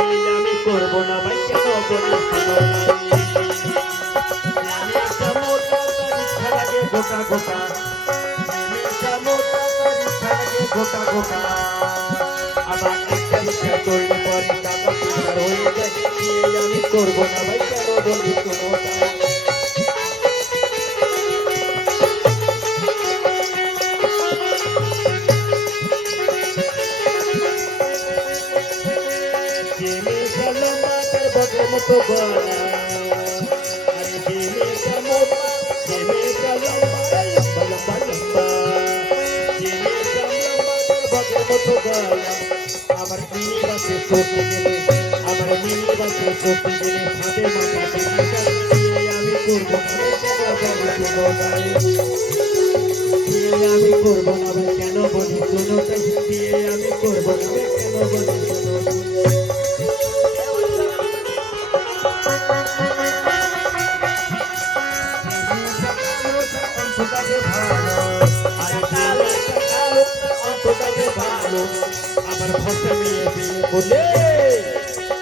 আমি করব না ভাই কেন বলি আমি একটা মোটা তার ইচ্ছা লাগে গোটা গোটা আমি একটা মোটা তার ইচ্ছা লাগে গোটা গোটা আমার একটা ইচ্ছা করলে পরে টাকা পয়সা হয়ে যায় আমি করব না ভাই কেন বলি কোনোটা মতো গলা আরে দিনে কামড়া দিনে কালম্বা লম্বা লম্বা লম্বা দিনে কামড়া বগের মতো গলা আমার মিনি বাসে চলতে গেলে আমার মিনি বাসে চলতে গেলে ছাদে মাথা দিয়ে আমি করবো আমি করবো না ভাই কেন বলি শোনোটা দিয়ে আমি করবো না ভাই কেন বলি শোনো আমার ভাষা মেয়ে বিয়ে বলে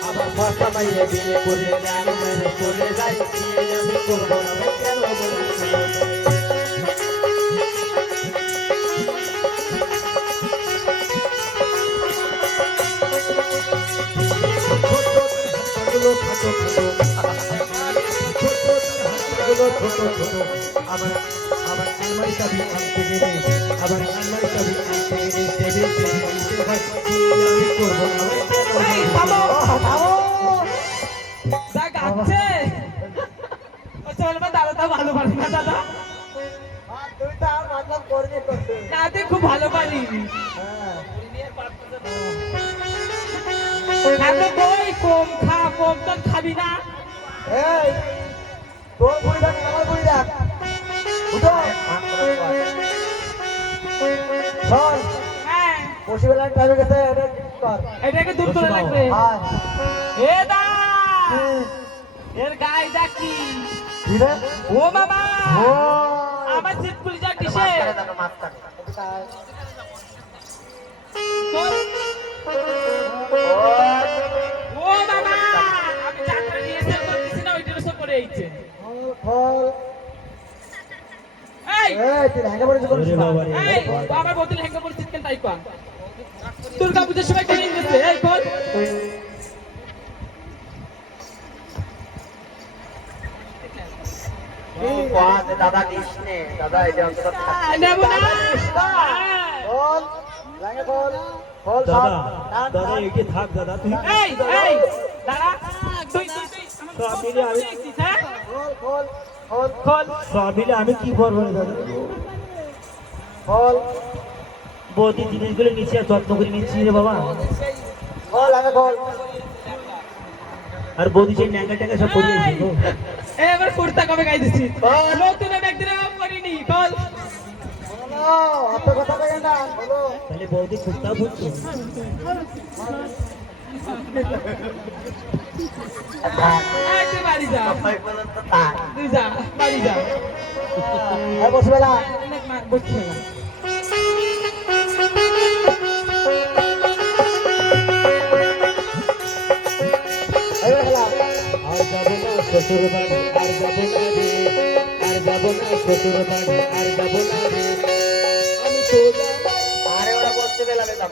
আমার ভাষা মেয়ে বিয়ে বলে জানি মানে চলে যাই আমি করবো না কেন আবার আবার আলমারি চাবি আনতে গেলে আবার আলমারি চাবি আনতে গেলে আমি করবো খুব ভালো পারি কম খা কম তোর খাবি না তোর বুড়ি দেখ আমার বুড়ি দেখ পশুবেলার টাইমে গেছে এটাকে দূর করে রাখবে এ দা এর গায়ে দেখি ও বাবা আমার সিট খুলে যা কিসে ও বাবা আমি যাত্রা নিয়ে এসে করতেছি না ওইটার সব করে এইছে আমার বোতল হ্যাঙ্গা পড়ছিস কেন তাই কর দুর্গা পূজার সময় কিনে দিতে এই কর দাদা দিস নে দাদা এটা অন্তত নেব না দাদা দাদা একে থাক দাদা তুই এই এই দাদা তুই সব মিলে আমি সব মিলে আমি কি করবো দাদা বৌদি জিনিসগুলো নিচ্ছি আর যত্ন করে নিচ্ছি রে বাবা আর বৌদি সেই ন্যাঙ্গা ট্যাঙ্গা সব পরিয়েছি এবার কুর্তা কবে গাই দিছি নতুন একদিন করিনি বল তাহলে বৌদি কুর্তা বুঝছো বাড়ি যা তুই যা বাড়ি যা বসবেলা বসবে না শ্বশুর বাড়ি আর যাবো না রে আর যাবো না শ্বশুর বাড়ি আর যাবো না রে আমি সোজা আরে ওরা বসতে বেলা বেলা